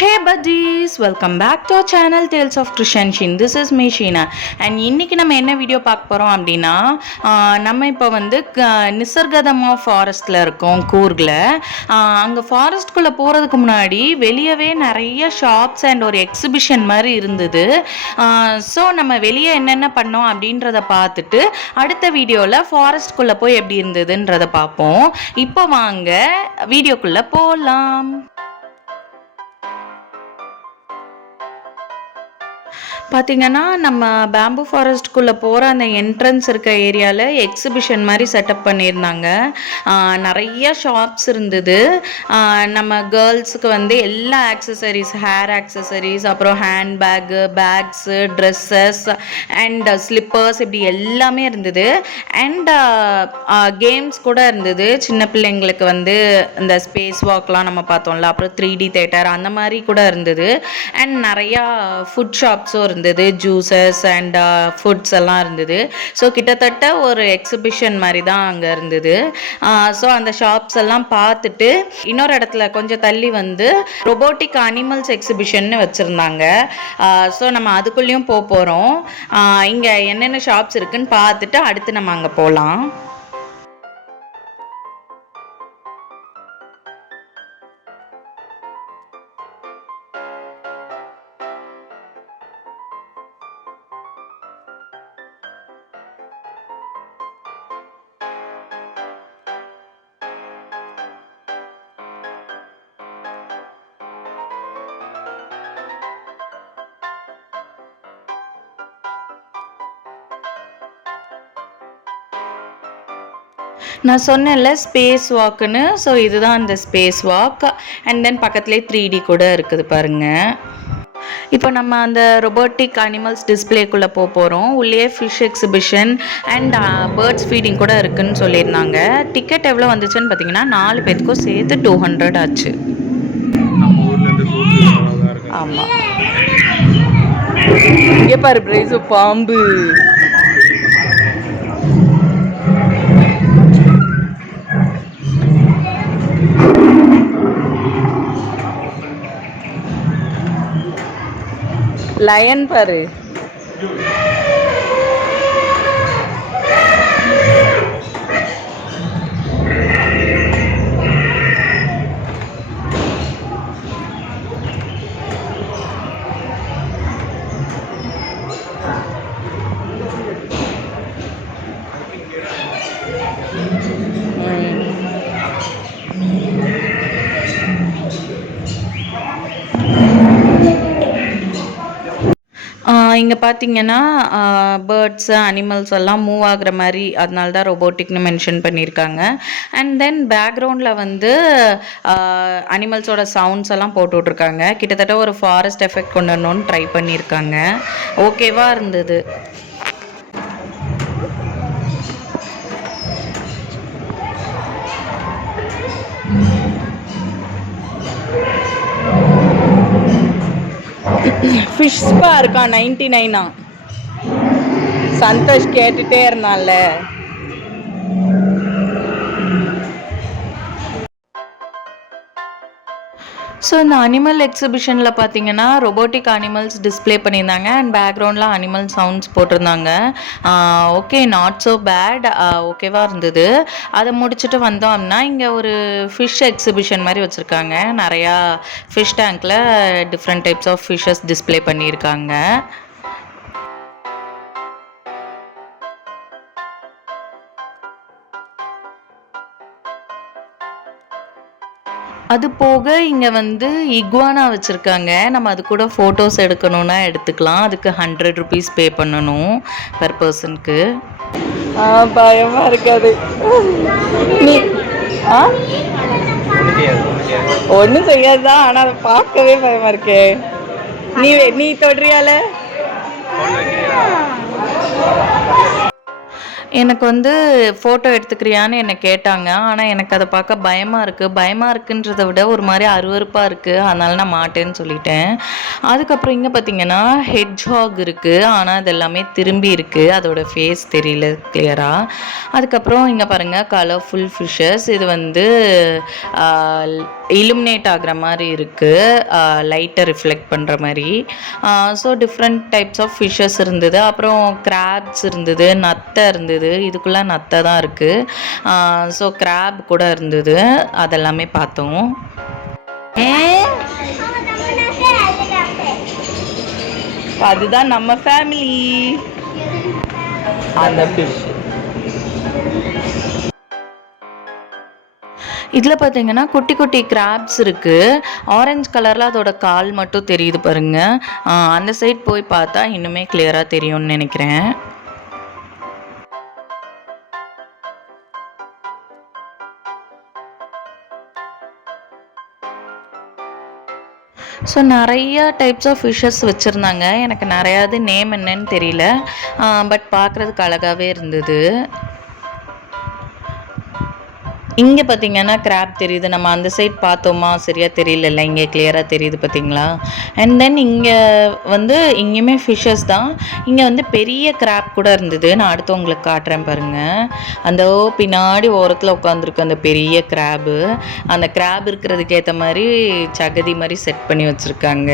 Hey buddies, welcome back to our channel Tales of Krishanshin. This is me Sheena. And இன்னைக்கு நம்ம என்ன video பார்க்க போறோம் அப்படின்னா நம்ம இப்போ வந்து நிசர்கதமா ஃபாரஸ்ட்ல இருக்கோம் கூர்கில். அங்கே ஃபாரஸ்ட்குள்ளே போகிறதுக்கு முன்னாடி வெளியவே நிறைய ஷாப்ஸ் அண்ட் ஒரு எக்ஸிபிஷன் மாதிரி இருந்தது. ஸோ நம்ம வெளியே என்னென்ன பண்ணோம் அப்படின்றத பார்த்துட்டு அடுத்த வீடியோவில் ஃபாரஸ்ட்குள்ளே போய் எப்படி இருந்ததுன்றதை பார்ப்போம். இப்போ வாங்க வீடியோக்குள்ளே போகலாம். பார்த்திங்கன்னா நம்ம பேம்பு ஃபாரஸ்ட்குள்ளே போகிற அந்த என்ட்ரன்ஸ் இருக்க ஏரியாவில் எக்ஸிபிஷன் மாதிரி செட்டப் பண்ணியிருந்தாங்க. நிறைய ஷாப்ஸ் இருந்தது. நம்ம கேர்ள்ஸுக்கு வந்து எல்லா ஆக்சசரிஸ், ஹேர் ஆக்சசரிஸ், அப்புறம் handbag, bags, dresses and slippers இப்படி எல்லாமே இருந்தது. அண்ட் கேம்ஸ் கூட இருந்தது. சின்ன பிள்ளைங்களுக்கு வந்து இந்த ஸ்பேஸ் வாக்லாம் நம்ம பார்த்தோம்ல, அப்புறம் 3D தேட்டர் அந்த மாதிரி கூட இருந்தது. அண்ட் நிறையா ஃபுட் ஷாப்ஸும் இருந்தது, ஜூஸஸ் அண்ட் ஃபுட்ஸ் எல்லாம் இருந்தது. ஸோ கிட்டத்தட்ட ஒரு எக்ஸிபிஷன் மாதிரி தான் அங்கே இருந்தது. ஸோ அந்த ஷாப்ஸ் எல்லாம் பார்த்துட்டு இன்னொரு இடத்துல கொஞ்சம் தள்ளி வந்து ரொபோட்டிக் அனிமல்ஸ் எக்ஸிபிஷன் வச்சுருந்தாங்க. ஸோ நம்ம அதுக்குள்ளேயும் போகிறோம். இங்கே என்னென்ன ஷாப்ஸ் இருக்குன்னு பார்த்துட்டு அடுத்து நம்ம அங்கே போகலாம். நான் சொன்னேன்ல ஸ்பேஸ் வாக்குன்னு, ஸோ இதுதான் அந்த ஸ்பேஸ் வாக். அண்ட் தென் பக்கத்துலேயே 3D கூட இருக்குது பாருங்கள். இப்போ நம்ம அந்த ரொபோட்டிக் அனிமல்ஸ் டிஸ்பிளேக்குள்ளே போகிறோம். உள்ளே fish exhibition and birds feeding கூட இருக்குதுன்னு சொல்லியிருந்தாங்க. டிக்கெட் எவ்வளோ வந்துச்சுன்னு பார்த்தீங்கன்னா 4 பேருக்கும் சேர்த்து 200 ஆச்சு. ஆமாம், இங்கே பாரு பிரைஸு பாம்பு. லயன் பாரு. இங்கே பார்த்தீங்கன்னா பேர்ட்ஸு அனிமல்ஸ் எல்லாம் மூவ் ஆகுற மாதிரி, அதனால தான் ரொபோட்டிக்னு மென்ஷன் பண்ணியிருக்காங்க. அண்ட் தென் பேக்ரவுண்டில் வந்து அனிமல்ஸோட சவுண்ட்ஸ் எல்லாம் போட்டு விட்ருக்காங்க. கிட்டத்தட்ட ஒரு ஃபாரஸ்ட் எஃபெக்ட் கொண்டு வரணும்னு ட்ரை பண்ணியிருக்காங்க. ஓகேவாக இருந்தது. ஃபிஷ் ஸ்பா இருக்கா 99. சந்தோஷ் கேட்டுட்டே இருந்தான்ல. ஸோ இந்த அனிமல் எக்ஸிபிஷனில் பார்த்தீங்கன்னா ரொபோட்டிக் அனிமல்ஸ் டிஸ்பிளே பண்ணியிருந்தாங்க. அண்ட் பேக்ரவுண்டில் அனிமல் சவுண்ட்ஸ் போட்டிருந்தாங்க. ஓகே, நாட் ஸோ பேட், ஓகேவாக இருந்தது. அதை முடிச்சுட்டு வந்தோம் அப்படின்னா இங்கே ஒரு ஃபிஷ் எக்ஸிபிஷன் மாதிரி வச்சுருக்காங்க. நிறையா ஃபிஷ் டேங்க்கில் different types of fishes display பண்ணியிருக்காங்க. அது போக இங்கே வந்து இக்வானா வச்சுருக்காங்க. நம்ம அது கூட ஃபோட்டோஸ் எடுக்கணுன்னா எடுத்துக்கலாம். அதுக்கு 100 rupees பே பண்ணணும் பெர் பர்சனுக்கு. பயமாக இருக்காது. நீ ஒன்றும் செய்யாதுதான், ஆனால் அதை பார்க்கவே பயமாக இருக்கே. நீ தொடுறியால? எனக்கு வந்து ஃபோட்டோ எடுத்துக்கிறியான்னு என்ன கேட்டாங்க. ஆனா, எனக்கு அத பார்க்க பயமா இருக்கு. பயமா இருக்குன்றத விட ஒரு மாரி அருவருப்பா இருக்கு. அதனால நான் மாட்டேன்னு சொல்லிட்டேன். அதுக்கப்புறம் இங்க பார்த்தீங்கன்னா, ஹெட்ஜ்ஹாக் இருக்கு. ஆனா, அது எல்லாமே திரும்பி இருக்கு. அதோட ஃபேஸ் தெரியல கிளியரா. அதுக்கப்புறம் இங்க பாருங்க கலர்ஃபுல் ஃபிஷ்ஷஸ். இது வந்து ஆ இல்லுமினேட் ஆகுற மாரி இருக்கு. லைட்ட ரிஃப்ளெக்ட் பண்ற மாரி. So different types of fishes இருந்தது. அப்புறம் கிராப்ஸ் இருந்தது, நத்தை இருந்தது. இதுக்குள்ள நத்தை தான் இருக்கு. ஸோ கிராப் கூட இருந்தது. அதெல்லாமே பார்த்தோம். அதுதான் நம்ம ஃபேமிலி. அந்த ஃபிஷ். இதில் பார்த்தீங்கன்னா குட்டி குட்டி கிராப்ஸ் இருக்குது. ஆரஞ்சு கலரில் அதோட கால் மட்டும் தெரியுது பாருங்க. அந்த சைட் போய் பார்த்தா இன்னுமே கிளியராக தெரியும்னு நினைக்கிறேன். ஸோ நிறையா டைப்ஸ் ஆஃப் ஃபிஷ்ஷஸ் வச்சுருந்தாங்க. எனக்கு நிறையாது நேம் என்னன்னு தெரியல. பட் பார்க்குறதுக்கு அழகாகவே இருந்தது. இங்கே பார்த்தீங்கன்னா கிராப் தெரியுது. நம்ம அந்த சைட் பார்த்தோமா சரியாக தெரியலல்ல. இங்கே கிளியராக தெரியுது பார்த்தீங்களா. அண்ட் தென் இங்கே வந்து இங்கேயுமே ஃபிஷ்ஷஸ் தான். இங்கே வந்து பெரிய கிராப் கூட இருந்தது. நான் அடுத்து உங்களுக்கு காட்டுறேன் பாருங்கள். அந்த பின்னாடி ஓரத்தில் உட்காந்துருக்கு அந்த பெரிய கிராபு. அந்த கிராப் இருக்கிறதுக்கு ஏற்ற மாதிரி சகதி மாதிரி செட் பண்ணி வச்சுருக்காங்க.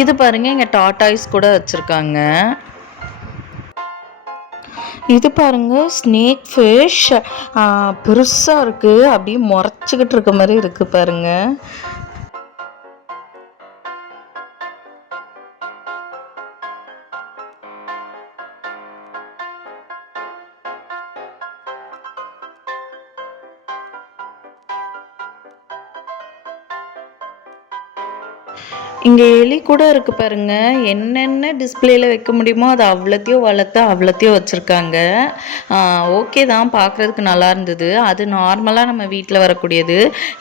இது பாருங்க இங்க டாட்டாய்ஸ் கூட வச்சிருக்காங்க. இது பாருங்க ஸ்னேக் ஃபிஷ். பெருசா இருக்கு. அப்படியே முறைச்சிக்கிட்டு இருக்க மாதிரி இருக்கு பாருங்க. இங்கே எலி கூட இருக்கு பாருங்க. என்னென்ன டிஸ்பிளேல வைக்க முடியுமோ அது அவ்வளோத்தையும் வளர்த்து அவ்வளோத்தையும் வச்சுருக்காங்க. ஓகே தான், பார்க்குறதுக்கு நல்லா இருந்தது. அது நார்மலாக நம்ம வீட்டில் வரக்கூடியது.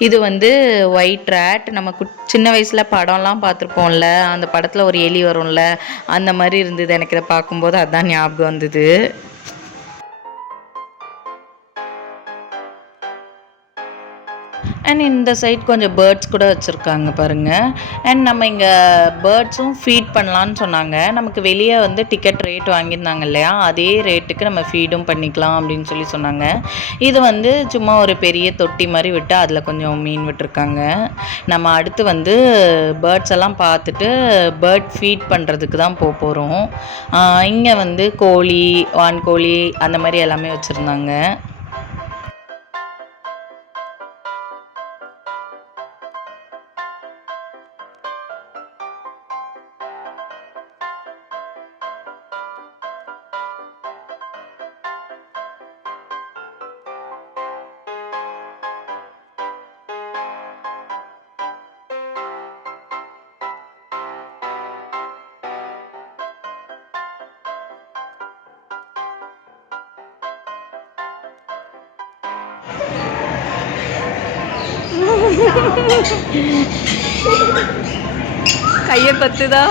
இது வந்து ஒயிட் ரேட். நம்ம சின்ன வயசில் படம்லாம் பார்த்துருப்போம்ல, அந்த படத்தில் ஒரு எலி வரும்ல, அந்த மாதிரி இருந்தது. எனக்கு இதை பார்க்கும்போது அதுதான் ஞாபகம் வந்தது. அண்ட் இந்த சைட் கொஞ்சம் பேர்ட்ஸ் கூட வச்சுருக்காங்க பாருங்கள். அண்ட் நம்ம இங்கே பேர்ட்ஸும் ஃபீட் பண்ணலான்னு சொன்னாங்க. நமக்கு வெளியே வந்து டிக்கெட் ரேட் வாங்கியிருந்தாங்க இல்லையா, அதே ரேட்டுக்கு நம்ம ஃபீடும் பண்ணிக்கலாம் அப்படின்னு சொல்லி சொன்னாங்க. இது வந்து சும்மா ஒரு பெரிய தொட்டி மாதிரி விட்டு அதில் கொஞ்சம் மீன் விட்டுருக்காங்க. நம்ம அடுத்து வந்து பேர்ட்ஸ் எல்லாம் பார்த்துட்டு பேர்ட் ஃபீட் பண்ணுறதுக்கு தான் போகிறோம். இங்கே வந்து கோழி, வான்கோழி அந்த மாதிரி எல்லாமே வச்சுருந்தாங்க. கையை கொத்துதா?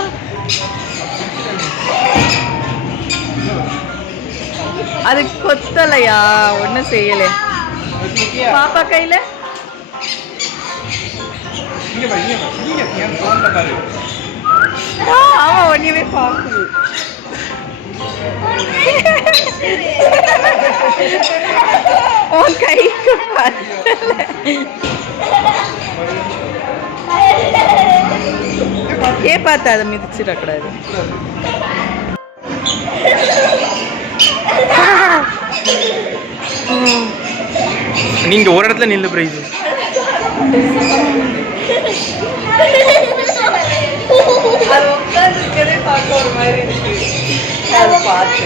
அது கொத்தலையா? ஒன்றும் செய்யல. பாப்பா கையில ஆமா ஒன்னுமே பாக்குது. உன் கைக்கு ஏன் பார்த்தா அதை மிதிச்சிடக்கூடாது. நீங்க ஒரு இடத்துல நில்லு பிரைஸ். அது உட்காந்துருக்கதே பார்க்க ஒரு மாதிரி இருக்கு. அதை பார்த்து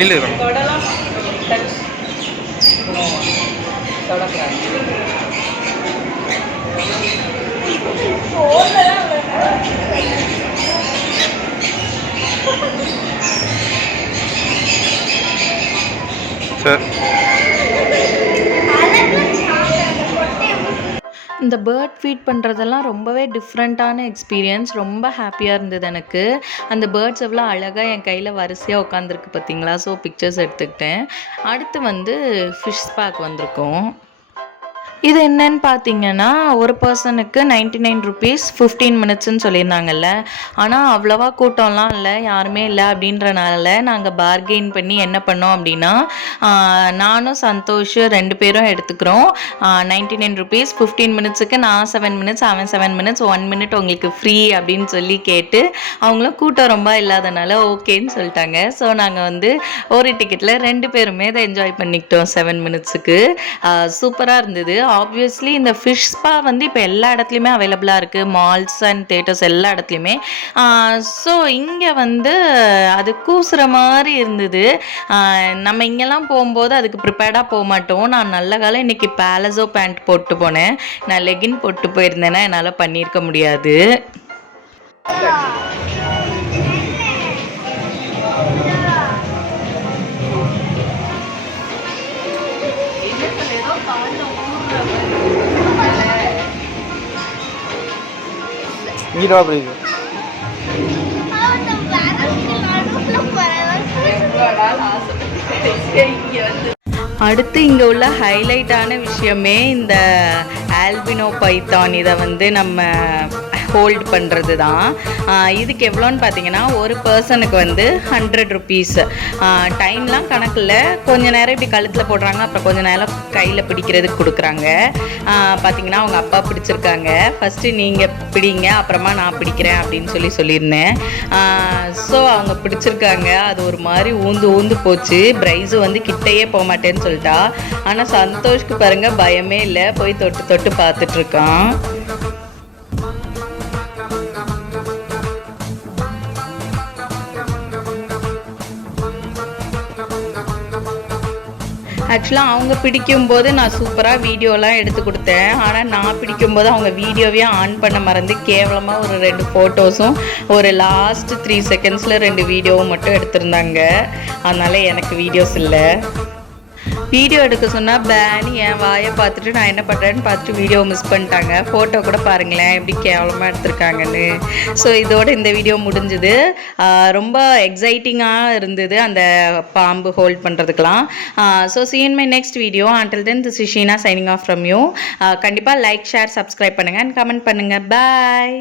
நில்லு. சார் இந்த பேர்ட் ஃபீட் பண்ணுறதெல்லாம் ரொம்பவே டிஃப்ரெண்ட்டான எக்ஸ்பீரியன்ஸ். ரொம்ப ஹாப்பியாக இருந்தது எனக்கு. அந்த பேர்ட்ஸ் எவ்வளோ அழகாக என் கையில் வரிசையாக உட்காந்துருக்கு பார்த்தீங்களா? ஸோ பிக்சர்ஸ் எடுத்துக்கிட்டேன். அடுத்து வந்து ஃபிஷ் ஸ்பாக் வந்திருக்கோம். இது என்னன்னு பார்த்தீங்கன்னா, ஒரு பர்சனுக்கு 99 ரூபீஸ் 15 மினிட்ஸ்ன்னு சொல்லியிருந்தாங்கல்ல. ஆனால் அவ்வளவா கூட்டம்லாம் இல்லை, யாருமே இல்லை அப்படின்றனால நாங்கள் பார்கெயின் பண்ணி என்ன பண்ணோம் அப்படின்னா, நானும் சந்தோஷ் 2 பேரும் எடுத்துக்கிறோம். 99 ரூபீஸ் 15 மினிட்ஸுக்கு நான் 7 மினிட்ஸ், அவன் 7 மினிட்ஸ், 1 மினிட் உங்களுக்கு ஃப்ரீ அப்படின்னு சொல்லி கேட்டு, அவங்களும் கூட்டம் ரொம்ப இல்லாதனால ஓகேன்னு சொல்லிட்டாங்க. ஸோ நாங்கள் வந்து ஒரு டிக்கெட்டில் 2 பேருமே இதை என்ஜாய் பண்ணிக்கிட்டோம் 7 மினிட்ஸுக்கு. சூப்பராக இருந்தது. ஆப்வியஸ்லி இந்த ஃபிஷ் ஸ்பா வந்து இப்போ எல்லா இடத்துலையுமே அவைலபிளாக இருக்குது, மால்ஸ் அண்ட் தேட்டர்ஸ் எல்லா இடத்துலையுமே. ஸோ இங்கே வந்து அது கூசுகிற மாதிரி இருந்தது. நம்ம இங்கெல்லாம் போகும்போது அதுக்கு ப்ரிப்பேர்டாக போக மாட்டோம். நான் நல்ல காலம் இன்றைக்கி பேலஸோ பேண்ட் போட்டு போனேன். நான் லெகின் போட்டு போயிருந்தேன்னா என்னால் பண்ணியிருக்க முடியாது. நீடா பிரைஸ் அடுத்து இங்கே உள்ள ஹைலைட்டான விஷயமே இந்த ஆல்பினோ பைத்தான். இதை வந்து நம்ம ஹோல்ட் பண்ணுறது தான். இதுக்கு எவ்வளோன்னு பார்த்தீங்கன்னா, ஒரு பர்சனுக்கு வந்து 100 ருபீஸ். டைம்லாம் கணக்கில் கொஞ்சம் நேரம் இப்படி கழுத்தில் போடுறாங்க, அப்புறம் கொஞ்சம் நேரம் கையில் பிடிக்கிறதுக்கு கொடுக்குறாங்க. பார்த்தீங்கன்னா அவங்க அப்பா பிடிச்சிருக்காங்க. ஃபஸ்ட்டு நீங்கள் பிடிங்க, அப்புறமா நான் பிடிக்கிறேன் அப்படின்னு சொல்லியிருந்தேன். ஸோ அவங்க பிடிச்சிருக்காங்க. அது ஒரு மாதிரி ஊந்து போச்சு. பிரைஸு வந்து கிட்டையே போக மாட்டேன்னு சொல்லிட்டா. ஆனால் சந்தோஷ்க்கு பாருங்கள் பயமே இல்லை, போய் தொட்டு பார்த்துட்ருக்கான். ஆக்சுவலாக அவங்க பிடிக்கும்போது நான் சூப்பராக வீடியோலாம் எடுத்து கொடுத்தேன். ஆனால் நான் பிடிக்கும்போது அவங்க வீடியோவே ஆன் பண்ண மறந்து கேவலமாக ஒரு 2 ஃபோட்டோஸும் ஒரு லாஸ்ட் 3 செகண்ட்ஸில் 2 வீடியோவும் மட்டும் எடுத்திருந்தாங்க. அதனால் எனக்கு வீடியோஸ் இல்லை. வீடியோ எடுக்க சொன்னால் பேனி என் வாயை பார்த்துட்டு நான் என்ன பண்ணுறேன்னு பார்த்துட்டு வீடியோ மிஸ் பண்ணிட்டாங்க. ஃபோட்டோ கூட பாருங்களேன் எப்படி கேவலமாக எடுத்திருக்காங்கன்னு. ஸோ இதோட இந்த வீடியோ முடிஞ்சுது. ரொம்ப எக்ஸைட்டிங்காக இருந்தது அந்த பாம்பு ஹோல்ட் பண்ணுறதுக்கெலாம். So see you in my next video. Until then, this is Sheena signing off from you. கண்டிப்பாக லைக், ஷேர், சப்ஸ்கிரைப் பண்ணுங்கள் அண்ட் கமெண்ட் பண்ணுங்கள். பாய்.